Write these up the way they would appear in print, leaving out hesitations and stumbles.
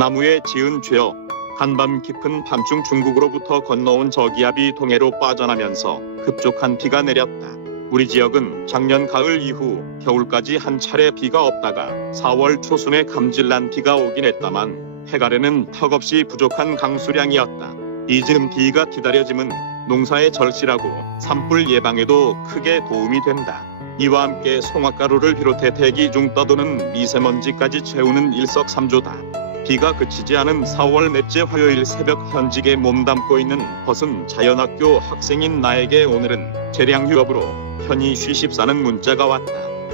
나무에 지은 죄여 간밤 깊은 밤중 중국으로부터 건너온 저기압이 동해로 빠져나면서 급족한 비가 내렸다. 우리 지역은 작년 가을 이후 겨울까지 한 차례 비가 없다가 4월 초순에 감질난 비가 오긴 했다만 해갈에는 턱없이 부족한 강수량이었다. 이 즈음 비가 기다려짐은 농사의 절실하고 산불 예방에도 크게 도움이 된다. 이와 함께 송화가루를 비롯해 대기 중 떠도는 미세먼지까지 채우는 일석삼조다. 비가 그치지 않은 4월 넷째 화요일 새벽 현직에 몸담고 있는 벗은 자연학교 학생인 나에게 오늘은 재량 휴업으로 편히 쉬십사는 문자가 왔다.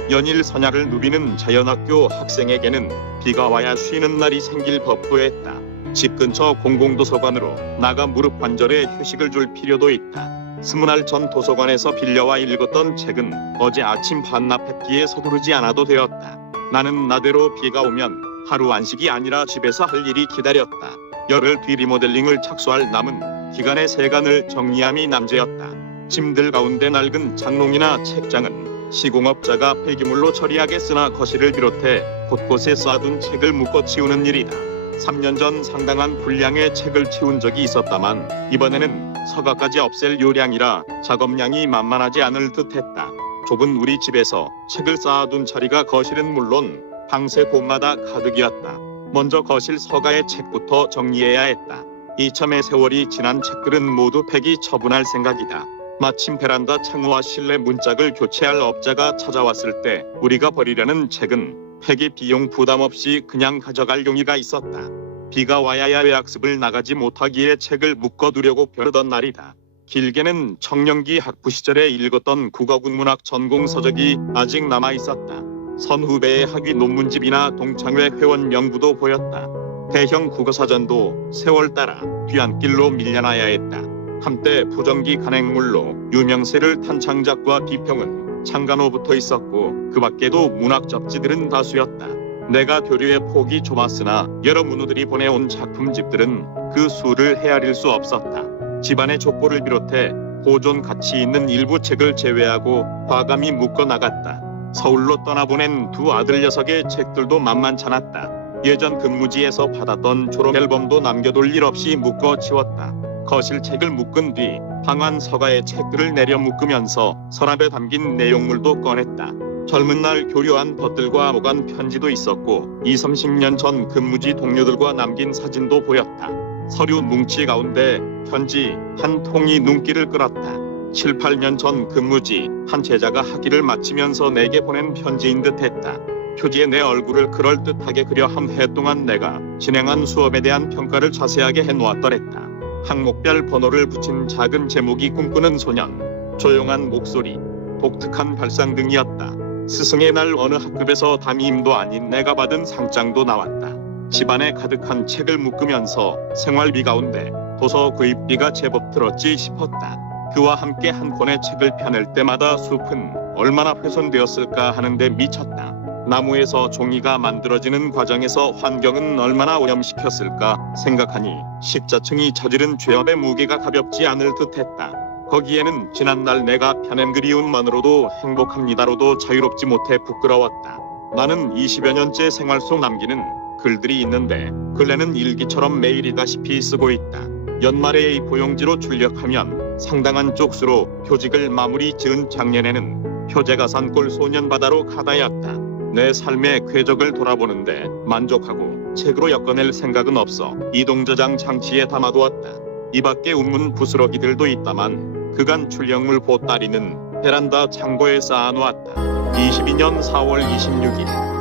연일 선약을 누비는 자연학교 학생에게는 비가 와야 쉬는 날이 생길 법도 했다. 집 근처 공공도서관으로 나가 무릎 관절에 휴식을 줄 필요도 있다. 20날 전 도서관에서 빌려와 읽었던 책은 어제 아침 반납했기에 서두르지 않아도 되었다. 나는 나대로 비가 오면 하루 안식이 아니라 집에서 할 일이 기다렸다. 열흘 뒤 리모델링을 착수할 남은 기간의 세간을 정리함이 남제였다. 짐들 가운데 낡은 장롱이나 책장은 시공업자가 폐기물로 처리하겠으나 거실을 비롯해 곳곳에 쌓아둔 책을 묶어 치우는 일이다. 3년 전 상당한 분량의 책을 치운 적이 있었다만 이번에는 서가까지 없앨 요량이라 작업량이 만만하지 않을 듯했다. 좁은 우리 집에서 책을 쌓아둔 자리가 거실은 물론 방세 곳마다 가득이었다. 먼저 거실 서가의 책부터 정리해야 했다. 이참에 세월이 지난 책들은 모두 폐기 처분할 생각이다. 마침 베란다 창호와 실내 문짝을 교체할 업자가 찾아왔을 때 우리가 버리려는 책은 폐기 비용 부담 없이 그냥 가져갈 용의가 있었다. 비가 와야 야외학습을 나가지 못하기에 책을 묶어두려고 벼르던 날이다. 길게는 청년기 학부 시절에 읽었던 국어국문학 전공 서적이 아직 남아있었다. 선후배의 학위 논문집이나 동창회 회원 명부도 보였다. 대형 국어사전도 세월 따라 뒤안길로 밀려나야 했다. 한때 부정기 간행물로 유명세를 탄 창작과 비평은 창간호 붙어 있었고 그 밖에도 문학 잡지들은 다수였다. 내가 교류의 폭이 좁았으나 여러 문우들이 보내온 작품집들은 그 수를 헤아릴 수 없었다. 집안의 족보를 비롯해 보존 가치 있는 일부 책을 제외하고 과감히 묶어 나갔다. 서울로 떠나보낸 두 아들 녀석의 책들도 만만찮았다. 예전 근무지에서 받았던 졸업 앨범도 남겨둘 일 없이 묶어 치웠다. 거실 책을 묶은 뒤 방안 서가의 책들을 내려 묶으면서 서랍에 담긴 내용물도 꺼냈다. 젊은 날 교류한 것들과 오간 편지도 있었고 20-30년 전 근무지 동료들과 남긴 사진도 보였다. 서류 뭉치 가운데 편지 한 통이 눈길을 끌었다. 7-8년 전 근무지 한 제자가 학위를 마치면서 내게 보낸 편지인 듯했다. 표지에 내 얼굴을 그럴듯하게 그려 한 해 동안 내가 진행한 수업에 대한 평가를 자세하게 해놓았더랬다. 항목별 번호를 붙인 작은 제목이 꿈꾸는 소년, 조용한 목소리, 독특한 발상 등이었다. 스승의 날 어느 학급에서 담임도 아닌 내가 받은 상장도 나왔다. 집안에 가득한 책을 묶으면서 생활비 가운데 도서 구입비가 제법 들었지 싶었다. 그와 함께 한 권의 책을 펴낼 때마다 숲은 얼마나 훼손되었을까 하는데 미쳤다. 나무에서 종이가 만들어지는 과정에서 환경은 얼마나 오염시켰을까 생각하니 십자층이 저지른 죄업의 무게가 가볍지 않을 듯했다. 거기에는 지난날 내가 펴낸 그리움만으로도 행복합니다로도 자유롭지 못해 부끄러웠다. 나는 20여 년째 생활 속 남기는 글들이 있는데 근래는 일기처럼 매일이다시피 쓰고 있다. 연말에 이 보용지로 출력하면 상당한 쪽수로 표직을 마무리 지은 작년에는 표제가 산골 소년바다로 가다였다. 내 삶의 궤적을 돌아보는데 만족하고 책으로 엮어낼 생각은 없어 이동저장 장치에 담아두었다. 이 밖에 운문 부스러기들도 있다만 그간 출력물 보따리는 베란다 창고에 쌓아놓았다. 22년 4월 26일